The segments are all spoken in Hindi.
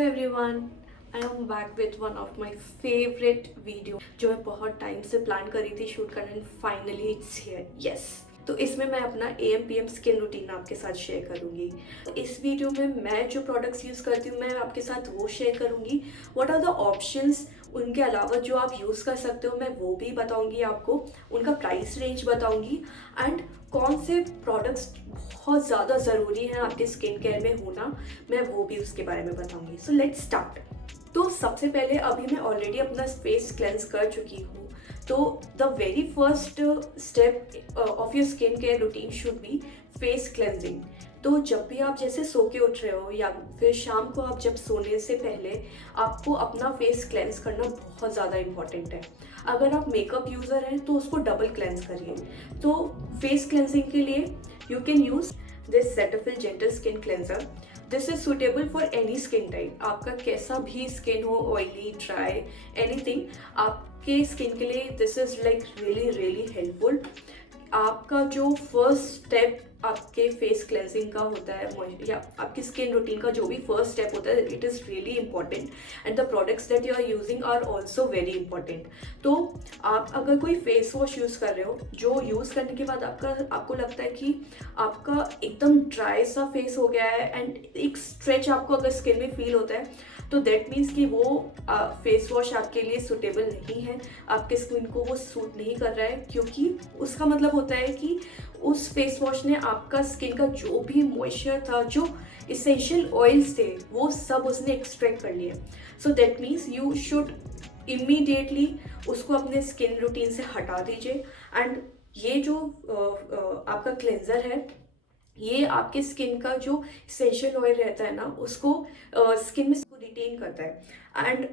Hello everyone, I am back with one of my favourite video जो मैं बहुत टाइम से प्लान करी थी शूट करना and finally it's here. Yes, तो इसमें मैं अपना एएम पीएम स्किन रूटीन आपके साथ शेयर करूंगी। इस वीडियो में मैं जो प्रोडक्ट्स यूज़ करती हूँ मैं आपके साथ वो शेयर करूंगी। व्हाट आर द ऑप्शंस, उनके अलावा जो आप यूज़ कर सकते हो मैं वो भी बताऊंगी आपको, उनका प्राइस रेंज बताऊंगी एंड कौन से प्रोडक्ट्स बहुत ज़्यादा ज़रूरी हैं आपके स्किन केयर में होना, मैं वो भी उसके बारे में बताऊंगी। So let's start. तो सबसे पहले अभी मैं ऑलरेडी अपना फेस क्लेंस कर चुकी हूँ, तो the very first step of your skin care routine should be face cleansing. तो जब भी आप जैसे सो के उठ रहे हो या फिर शाम को आप जब सोने से पहले आपको अपना फेस क्लेंस करना बहुत ज़्यादा इम्पॉर्टेंट है। अगर आप मेकअप यूज़र हैं तो उसको डबल क्लेंस करिए। तो फेस क्लेंजिंग के लिए you can use this Cetaphil gentle skin cleanser. This is suitable for any skin type. आपका कैसा भी स्किन हो, ऑयली, ड्राई, एनीथिंग, आपके स्किन के लिए this is like really really helpful. आपका जो फर्स्ट स्टेप आपके फेस क्लेंजिंग का होता है या आपकी स्किन रूटीन का जो भी फर्स्ट स्टेप होता है, it is really important and the products that you are using are also very important. तो आप अगर कोई फेस वॉश यूज़ कर रहे हो जो यूज़ करने के बाद आपको लगता है कि आपका एकदम ड्राई सा फेस हो गया है एंड एक स्ट्रेच आपको अगर स्किन में फील होता है, तो दैट मीन्स कि वो फेस वॉश आपके लिए सूटेबल नहीं है, आपके स्किन को वो सूट नहीं कर रहा है, क्योंकि उसका मतलब होता है कि उस फेस वॉश ने आपका स्किन का जो भी मॉइस्चर था, जो इसेंशियल ऑयल्स थे, वो सब उसने एक्सट्रैक्ट कर लिया। So that means you should immediately उसको अपने स्किन रूटीन से हटा दीजिए। एंड ये जो आपका क्लेंजर है, ये आपके स्किन का जो इसेंशियल ऑयल रहता है ना, उसको स्किन में रिटेन करता है एंड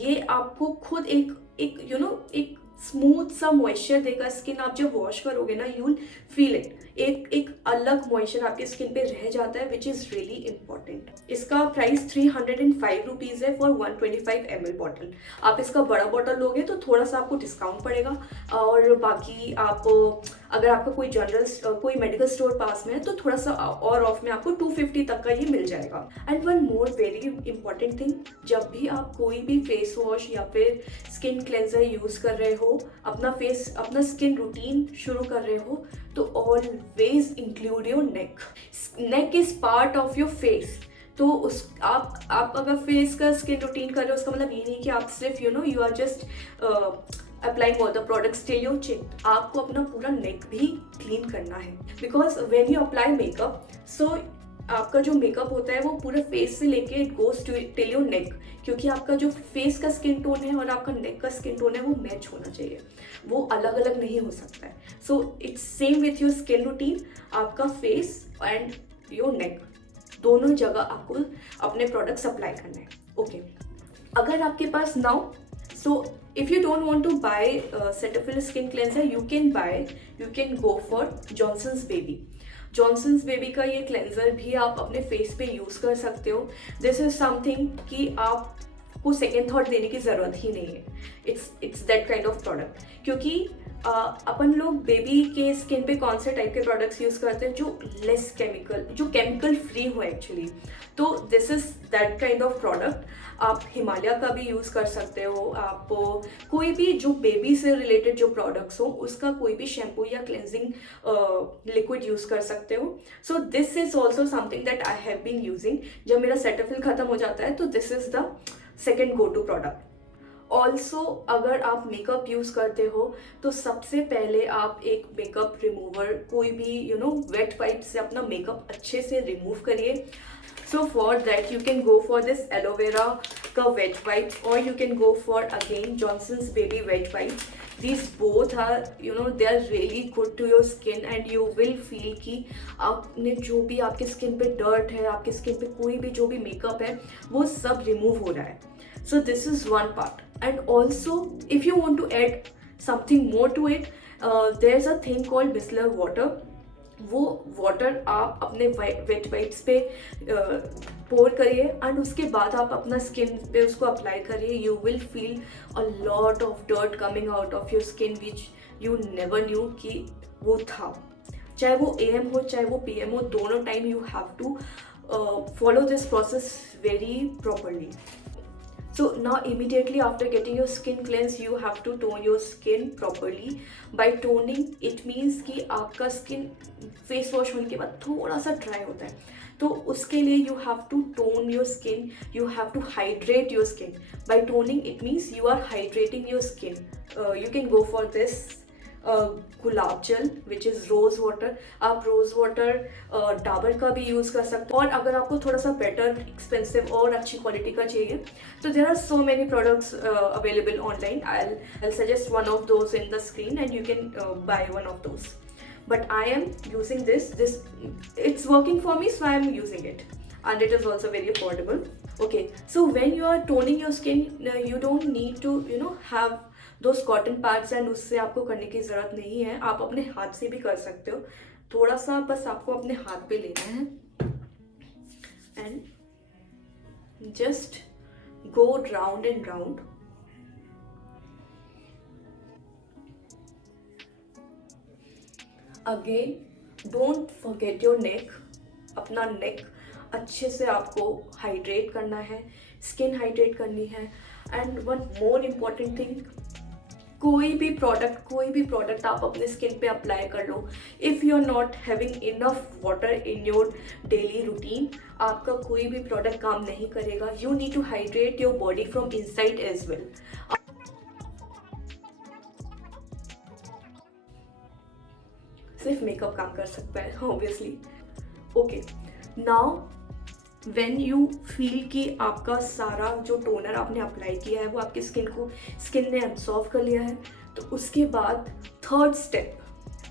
ये आपको खुद एक एक यू नो एक स्मूथ सा मॉइस्चर देगा। स्किन आप जब वॉश करोगे ना, यू विल फील इट, एक अलग मॉइस्चर आपके स्किन पे रह जाता है, विच इज़ रियली इंपॉर्टेंट। इसका प्राइस 305 रुपीज़ है फॉर 125 ml बॉटल। आप इसका बड़ा बॉटल लोगे तो थोड़ा सा आपको डिस्काउंट पड़ेगा, और बाकी आप अगर आपका कोई कोई मेडिकल स्टोर पास में है तो थोड़ा सा और ऑफ में आपको 250 तक का ये मिल जाएगा। And one more very important thing, जब भी आप कोई भी फेस वॉश या फिर स्किन क्लेंजर यूज़ कर रहे हो, अपना स्किन रूटीन शुरू कर रहे हो, तो always include your neck. Neck is part of your face. तो आप अगर फेस का स्किन रूटीन कर रहे हो, उसका मतलब ये नहीं कि आप सिर्फ you are just applying all the products till your chin. आपको अपना पूरा नेक भी क्लीन करना है, because when you apply makeup, so आपका जो मेकअप होता है वो पूरे फेस से लेके it goes to till your neck, क्योंकि आपका जो फेस का स्किन टोन है और आपका नेक का स्किन टोन है वो मैच होना चाहिए, वो अलग अलग नहीं हो सकता है। So it's same with your skin routine. आपका फेस एंड योर नेक दोनों जगह आपको अपने प्रोडक्ट्स अप्लाई करना है। ओके, अगर आपके पास now, so if you don't want to buy Cetaphil skin cleanser, you can go for Johnson's Baby। Johnson's baby का ये क्लेंजर भी आप अपने फेस पे यूज़ कर सकते हो। दिस इज समथिंग कि आपको सेकेंड थॉट देने की ज़रूरत ही नहीं है। It's that kind of product, क्योंकि अपन लोग बेबी के स्किन पे कौन से टाइप के प्रोडक्ट्स यूज़ करते हैं जो लेस केमिकल, जो केमिकल फ्री हो एक्चुअली। तो this is that kind of product. आप हिमालय का भी यूज़ कर सकते हो। आप कोई भी जो बेबी से रिलेटेड जो प्रोडक्ट्स हो उसका कोई भी शैम्पू या क्लेंजिंग लिक्विड यूज़ कर सकते हो। So this is also something that I have been using. जब मेरा सेटाफिल ख़त्म हो जाता है तो this is the second go to product. Also अगर आप मेकअप यूज़ करते हो तो सबसे पहले आप एक मेकअप रिमूवर, कोई भी वेट वाइप से अपना मेकअप अच्छे से रिमूव करिए। So for that you can go for this aloe vera का वेट वाइप, और you can go for again Johnson's baby wet wipe. These both are they are really good to your skin and you will feel कि आपने जो भी आपके स्किन पे डर्ट है, आपके स्किन पे कोई भी जो भी मेकअप है, वो सब रिमूव हो रहा है। So this is one part. And also if you want to add something more to it, there's a thing called micellar water। वो वाटर आप अपने वेट वाइप्स पे पोर करिए एंड उसके बाद आप अपना स्किन पे उसको अप्लाई करिए। You will feel a lot of dirt coming out of your skin which you never knew कि वो था। चाहे वो AM हो चाहे वो PM हो, दोनों time you have to follow this process very properly. So now immediately after getting your skin cleanse, you have to tone your skin properly. By toning it means कि आपका skin face wash होने के बाद थोड़ा सा dry होता है, तो उसके लिए you have to tone your skin, you have to hydrate your skin. By toning it means you are hydrating your skin. You can go for this गुलाब जल विच इज़ रोज़ वाटर. आप रोज़ वाटर डाबर का भी यूज़ कर सकते हो, और अगर आपको थोड़ा सा बेटर एक्सपेंसिव और अच्छी क्वालिटी का चाहिए तो there are so many products available online. I'll suggest one of those in the screen and you can buy one of those. But I am using this it's working for me, so I am using it, and it is also very affordable. Okay, so when you are toning your skin, you don't need to have those cotton pads, and उससे आपको करने की ज़रूरत नहीं है. आप अपने हाथ से भी कर सकते हो. थोड़ा सा बस आपको अपने हाथ पे लेना है and just go round and round. Again, don't forget your neck. अपना neck अच्छे से आपको हाइड्रेट करना है, स्किन हाइड्रेट करनी है. And one more important thing, कोई भी प्रोडक्ट आप अपने स्किन पे अप्लाई कर लो, if you are not having enough water in your daily routine, आपका कोई भी प्रोडक्ट काम नहीं करेगा. You need to hydrate your body from inside as well. सिर्फ मेकअप काम कर सकता है obviously. Okay, now when you feel कि आपका सारा जो टोनर आपने अप्लाई किया है वो आपकी स्किन ने एब्सॉर्व कर लिया है, तो उसके बाद थर्ड स्टेप,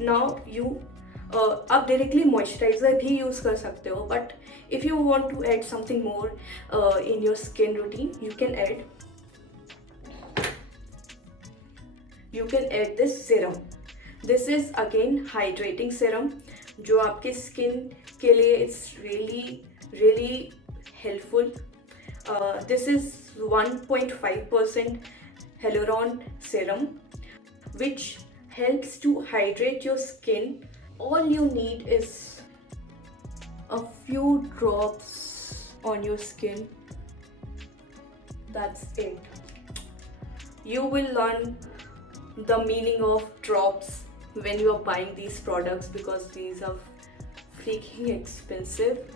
नाउ यू आप डायरेक्टली मॉइस्चराइजर भी यूज़ कर सकते हो, but if you want to add something more in your skin routine, you can add this serum. This is again hydrating serum, जो आपके स्किन के लिए it's really helpful. This is 1.5% hyaluron serum which helps to hydrate your skin. All you need is a few drops on your skin. That's it. You will learn the meaning of drops when you are buying these products, because these are freaking expensive.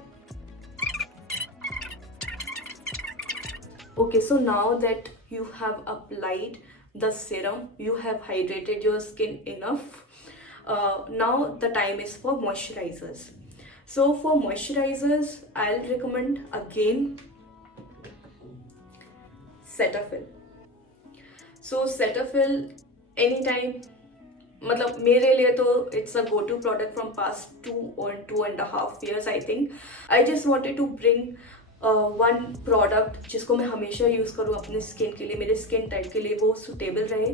Okay, so now that you have applied the serum, you have hydrated your skin enough. Now the time is for moisturizers. So for moisturizers, I'll recommend again Cetaphil. So Cetaphil anytime, मतलब मेरे लिए तो it's a go-to product from past 2.5 years I think. I just wanted to bring one product जिसको मैं हमेशा यूज़ करूँ अपने स्किन के लिए, मेरे स्किन टाइप के लिए वो सुटेबल रहे,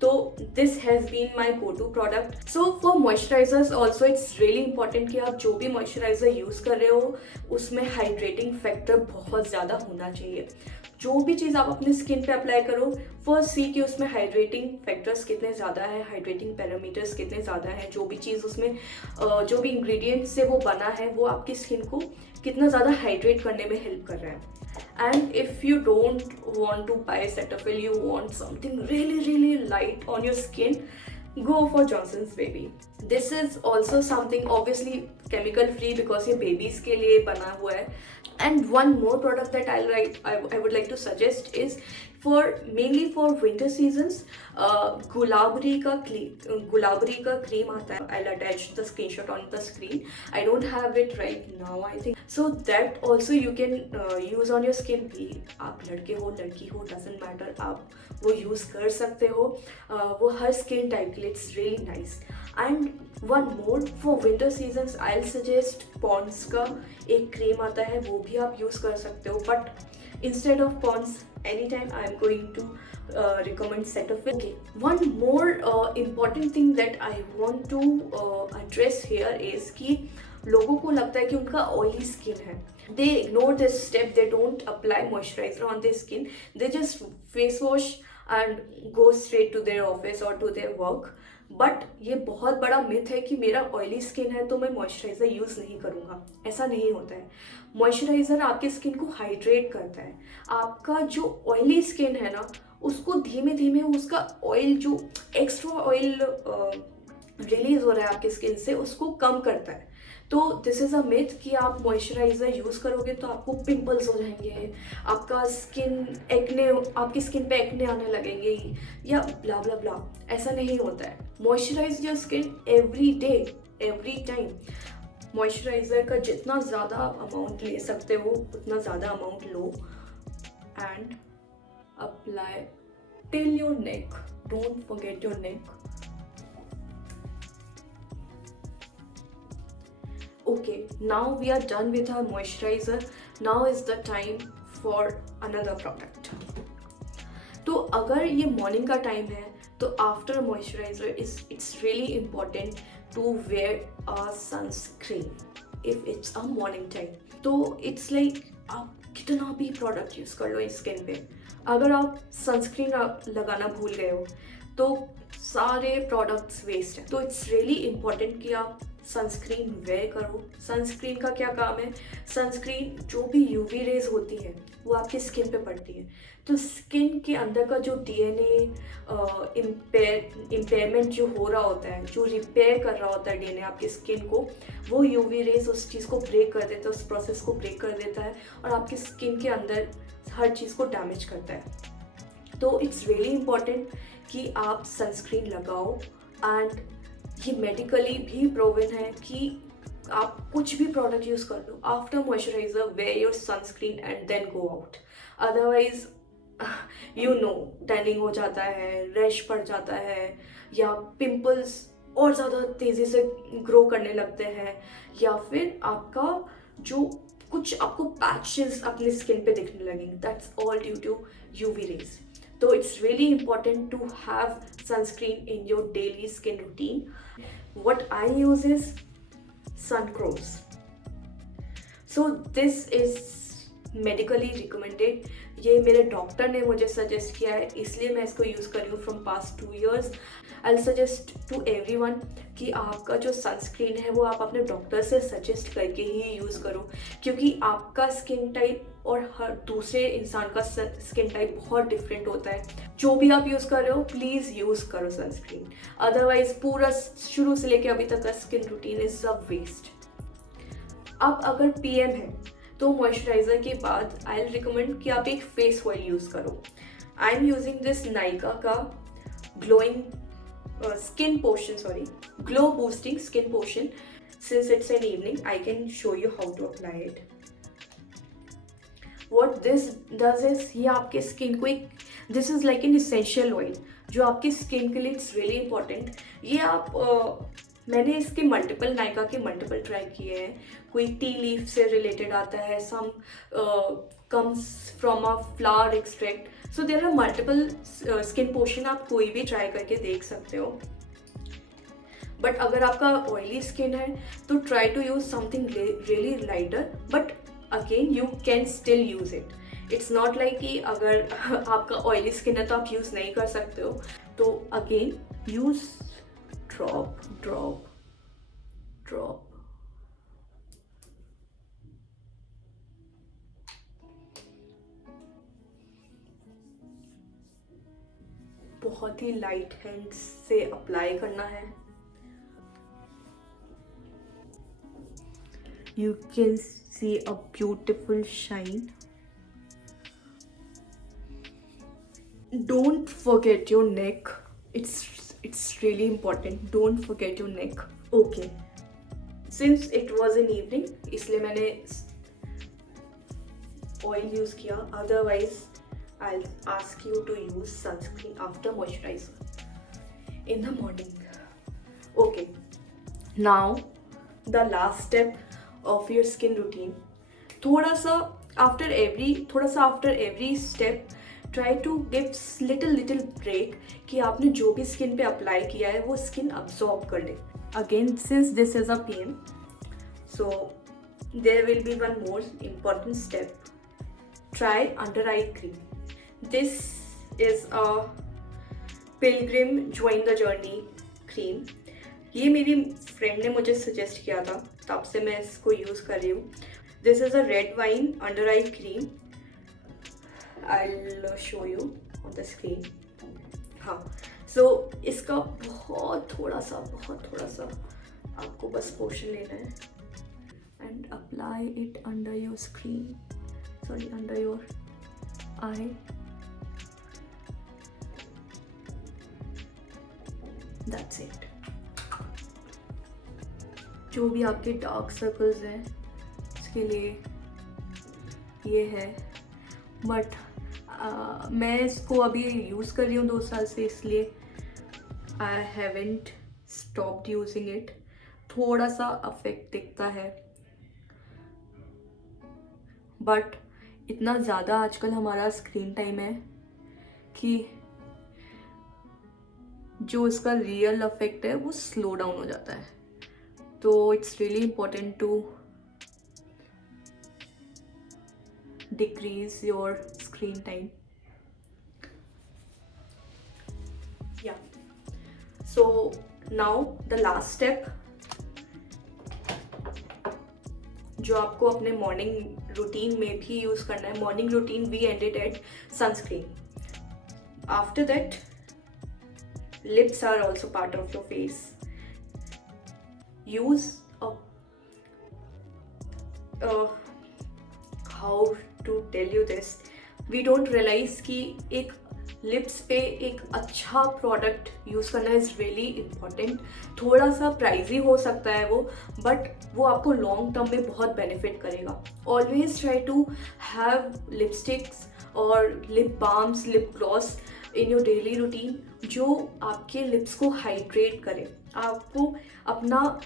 तो this has been my go to product. So for moisturisers also it's really important कि आप जो भी मॉइस्चराइजर यूज़ कर रहे हो उसमें हाइड्रेटिंग फैक्टर बहुत ज़्यादा होना चाहिए. जो भी चीज़ आप अपने स्किन पे अप्लाई करो, फर्स्ट सी कि उसमें हाइड्रेटिंग फैक्टर्स कितने ज़्यादा है, हाइड्रेटिंग पैरामीटर्स कितने ज़्यादा हैं, जो भी चीज़ उसमें जो भी इंग्रेडिएंट से वो बना है वो आपकी स्किन को कितना ज़्यादा हाइड्रेट करने में हेल्प कर रहा है. And if you don't want to buy Cetaphil, you want something really light on your skin, go for Johnson's Baby. This is also something obviously chemical free because ये babies के लिए बना हुआ है. And one more product that I would like to suggest is mainly for winter seasons. Gulabari का क्रीम आता है. I'll attach the screenshot on the screen. I don't have it right now I think. So that also you can use on your skin. भी आप लड़के हो लड़की हो doesn't matter, आप वो यूज़ कर सकते हो. वो हर स्किन टाइप के लिए it's really nice. And one more for winter seasons I suggest Pond's का एक क्रीम आता है, वो भी आप यूज़ कर सकते हो. But instead of Pond's any time I am going to recommend Cetaphil. Okay, one more important thing that I want to address here is कि लोगों को लगता है कि उनका ऑयली स्किन है, they ignore this step, they don't apply moisturizer on their skin, they just face wash and go straight to their office or to their work. But ये बहुत बड़ा मिथ है कि मेरा ऑयली स्किन है तो मैं मॉइस्चराइज़र यूज़ नहीं करूँगा। ऐसा नहीं होता है। मॉइस्चराइज़र आपकी स्किन को हाइड्रेट करता है। आपका जो ऑयली स्किन है ना, उसको धीमे धीमे उसका ऑयल, जो एक्स्ट्रा ऑयल रिलीज हो रहा है आपकी स्किन से, उसको कम करता है। तो दिस इज़ अ मिथ कि आप मॉइस्चराइज़र यूज़ करोगे तो आपको पिंपल्स हो जाएंगे, आपका स्किन एक्ने, आपकी स्किन पे एक्ने आने लगेंगे, या ब्ला ब्ला ब्ला। ऐसा नहीं होता है। Moisturise your skin every day, every time. Moisturiser का जितना ज़्यादा आप अमाउंट ले सकते हो उतना ज़्यादा amount low and apply till your neck. Don't forget your neck. Okay, now we are done with our moisturizer. Now is the time for another product. तो अगर ये मॉर्निंग का टाइम है तो after moisturiser it's really important to wear a sunscreen if it's a morning time. तो इट्स लाइक आप कितना भी प्रोडक्ट यूज़ कर लो स्किन पे, अगर आप सनस्क्रीन लगाना भूल गए हो तो सारे प्रोडक्ट्स वेस्ट हैं। तो इट्स रियली इम्पॉर्टेंट कि आप सनस्क्रीन वेयर करो। सनस्क्रीन का क्या काम है? सनस्क्रीन जो भी यूवी रेज होती है वो आपकी स्किन पे पड़ती है, तो स्किन के अंदर का जो डीएनए इम्पेयरमेंट जो हो रहा होता है, जो रिपेयर कर रहा होता है डीएनए आपकी स्किन को, वो यूवी रेज उस चीज़ को ब्रेक कर देता है, उस प्रोसेस को ब्रेक कर देता है और आपकी स्किन के अंदर हर चीज़ को डैमेज करता है। तो इट्स रियली इम्पॉर्टेंट कि आप सनस्क्रीन लगाओ। एंड ये मेडिकली भी प्रूवन है कि आप कुछ भी प्रोडक्ट यूज़ कर लो, after moisturiser wear your sunscreen and then go out. Otherwise you know tanning हो जाता है, रैश पड़ जाता है, या पिंपल्स और ज़्यादा तेज़ी से ग्रो करने लगते हैं, या फिर आपका जो कुछ आपको पैचेस अपनी स्किन पे दिखने लगेंगे। That's all due to UV rays. So it's really important to have sunscreen in your daily skin routine. What I use is sun creams. So this is medically recommended. ये मेरे डॉक्टर ने मुझे सजेस्ट किया है, इसलिए मैं इसको यूज़ कर रही हूँ from past 2 years. I suggest to everyone कि आपका जो सनस्क्रीन है वो आप अपने डॉक्टर से सजेस्ट करके ही यूज़ करो, क्योंकि आपका स्किन टाइप और हर दूसरे इंसान का स्किन टाइप बहुत डिफरेंट होता है। जो भी आप यूज़ कर रहे हो प्लीज़ यूज़ करो सनस्क्रीन, अदरवाइज पूरा शुरू से लेके अभी तक का skin routine is a waste. अब अगर पीएम है तो मॉइस्चराइजर के बाद आई रिकमेंड कि आप एक फेस ऑयल यूज़ करो। I am using this Nykaa का glowing skin potion, glow boosting skin potion. Since it's an evening, I can show you how to apply it. What this does is ये आपके स्किन को एक, this is like an essential oil जो आपकी स्किन के लिए इट्स रियली इम्पॉर्टेंट। ये आप मैंने इसके मल्टीपल नायका के मल्टीपल ट्राई किए हैं। कोई टी लीफ से रिलेटेड आता है, some comes from a flower extract, so there are multiple skin potion, आप कोई भी ट्राई करके देख सकते हो। बट अगर आपका ऑयली स्किन है तो try to use something really lighter, but again you can still use it. It's not like कि अगर आपका ऑयली स्किन है तो आप यूज़ नहीं कर सकते हो। तो again use drop drop drop. बहुत ही लाइट हैंड से अप्लाई करना है। You can see a beautiful shine. Don't forget your neck. It's really important. Don't forget your neck. Okay. Since it was an evening, इसलिए मैंने oil use किया. Otherwise, I'll ask you to use sunscreen after moisturizer in the morning. Okay. Now the last step of your skin routine. थोड़ा सा after every step try to give little break कि आपने जो भी स्किन पे अप्लाई किया है वो स्किन अब्सॉर्ब कर ले। Again, since this is a PM, so there will be one more important step. Try under eye cream. This is a Pilgrim Join the Journey cream. ये मेरी फ्रेंड ने मुझे सजेस्ट किया था, तब से मैं इसको यूज़ कर रही हूँ। This is a red wine under eye cream. I will show you on the screen. हाँ, सो इसका बहुत थोड़ा सा आपको बस पोर्शन लेना है and apply it under your screen, sorry under your I. That's it. जो भी आपके डार्क सर्कल्स हैं इसके लिए ये है, बट मैं इसको अभी यूज़ कर रही हूँ 2 साल से, इसलिए I haven't stopped using it. थोड़ा सा अफेक्ट दिखता है, बट इतना ज़्यादा आजकल हमारा स्क्रीन टाइम है कि जो इसका रियल अफेक्ट है वो स्लो डाउन हो जाता है। तो it's really important to decrease your screen time. Yeah, so now the last step जो आपको अपने मॉर्निंग रूटीन में भी यूज करना है। Morning routine we ended at sunscreen. After that lips are also part of your face. Use how to tell you this, we don't realize कि एक लिप्स पे एक अच्छा प्रोडक्ट यूज़ करना इज़ रियली इम्पॉर्टेंट। थोड़ा सा प्राइजी हो सकता है वो, बट वो आपको लॉन्ग टर्म में बहुत बेनिफिट करेगा। Always try to have lipsticks और lip balms, lip gloss in your daily routine जो आपके लिप्स को हाइड्रेट करे। आपको अपना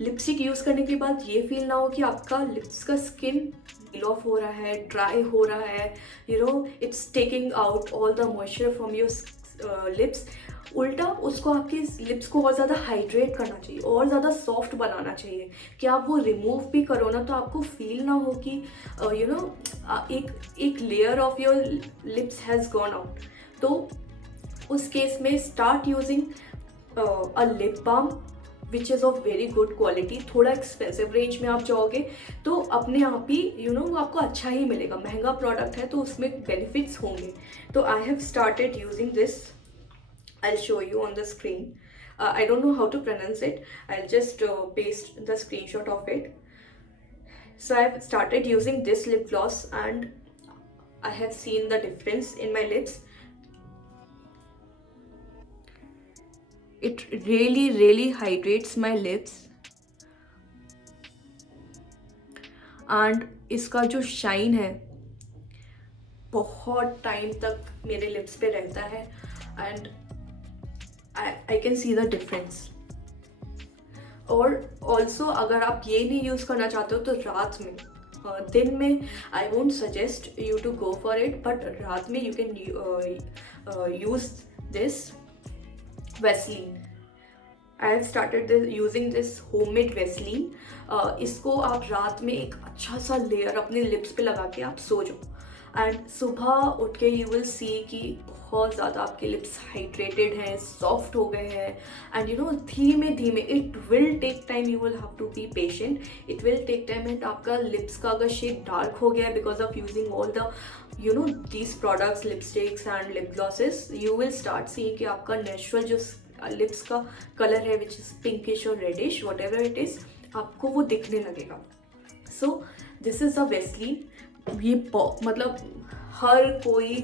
लिपस्टिक यूज़ करने के बाद ये फील ना हो कि आपका लिप्स का स्किन पील ऑफ हो रहा है, ड्राई हो रहा है, you know it's taking out all the moisture from your lips. उल्टा उसको आपके लिप्स को और ज़्यादा हाइड्रेट करना चाहिए और ज़्यादा सॉफ्ट बनाना चाहिए कि आप वो रिमूव भी करो ना तो आपको फील ना हो कि यू नो एक layer of your lips has gone out. तो उस केस में start using a lip balm which is of very good quality. थोड़ा एक्सपेंसिव रेंज में आप जाओगे तो अपने आप ही यू नो आपको अच्छा ही मिलेगा। महंगा प्रोडक्ट है तो उसमें बेनिफिट्स होंगे। तो आई have started using this. I will show you on the screen. I don't know how to pronounce it. I'll just paste the screenshot of it. So I've started using this lip gloss and I have seen the difference in my lips. It really hydrates my lips and इसका जो शाइन है बहुत टाइम तक मेरे लिप्स पे रहता है and I can see the difference. और ऑल्सो अगर आप ये नहीं यूज़ करना चाहते हो तो रात में, दिन में I won't suggest you to go for it, but रात में you can use this Vaseline. I have started using this homemade Vaseline. इसको आप रात में एक अच्छा सा लेयर अपने लिप्स पे लगा के आप सो जाओ एंड सुबह उठ के यू विल सी कि बहुत ज़्यादा आपके लिप्स हाइड्रेटेड हैं, सॉफ्ट हो गए हैं एंड यू नो धीमे धीमे it will take time, you will have to be patient, it will take time. And आपका लिप्स का अगर शेड डार्क हो गया है because of using all the you know these products, lipsticks and lip glosses, you will start seeing कि आपका नेचुरल जो लिप्स का कलर है विच इज़ पिंकिश और reddish whatever it is, आपको वो दिखने लगेगा। सो दिस इज़ अ वेस्लीन। ये मतलब हर कोई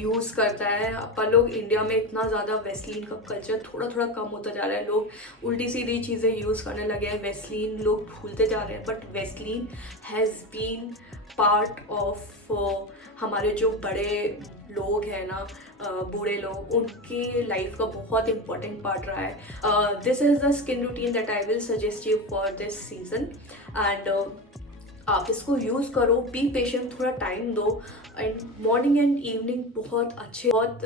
यूज़ करता है। अपन लोग इंडिया में इतना ज़्यादा वेस्लीन का कल्चर थोड़ा थोड़ा कम होता जा रहा है। लोग उल्टी सीधी चीज़ें यूज़ करने लगे हैं, वेस्लीन लोग भूलते जा रहे हैं। But Vaseline has been part of हमारे जो बड़े लोग हैं ना, बूढ़े लोग, उनकी लाइफ का बहुत इंपॉर्टेंट पार्ट रहा है। This is the skin routine that I will suggest you for this season and आप इसको यूज़ करो, बी पेशेंट, थोड़ा टाइम दो एंड मॉर्निंग एंड इवनिंग बहुत अच्छे, बहुत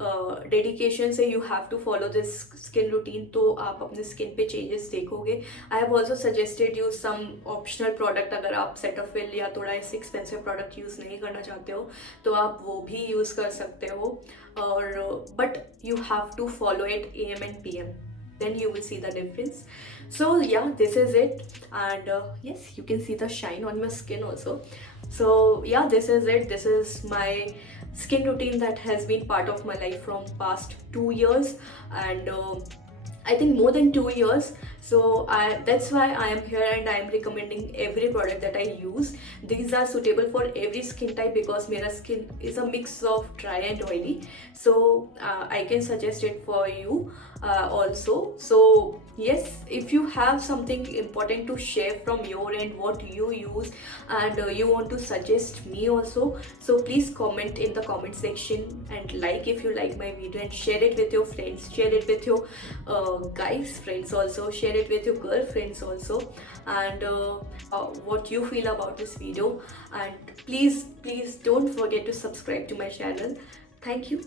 डेडिकेशन से you have to follow this skin routine, तो आप अपने स्किन पे चेंजेस देखोगे. I have also suggested you some optional product. अगर आप सेटाफिल या थोड़ा ऐसे एक्सपेंसिव प्रोडक्ट यूज़ नहीं करना चाहते हो तो आप वो भी यूज़ कर सकते हो. और but you have to follow it AM and PM, then you will see the difference. So yeah, this is it. And yes, you can see the shine on your skin also. So yeah, this is it. This is my skin routine that has been part of my life from past 2 years, and I think more than 2 years. So that's why I am here and I am recommending every product that I use. These are suitable for every skin type because my skin is a mix of dry and oily. So I can suggest it for you also. So yes, if you have something important to share from your end, what you use, and you want to suggest me also, so please comment in the comment section and like if you like my video, and share it with your friends, share it with your guys friends also, share it with your girlfriends also, and what you feel about this video. And please don't forget to subscribe to my channel. Thank you.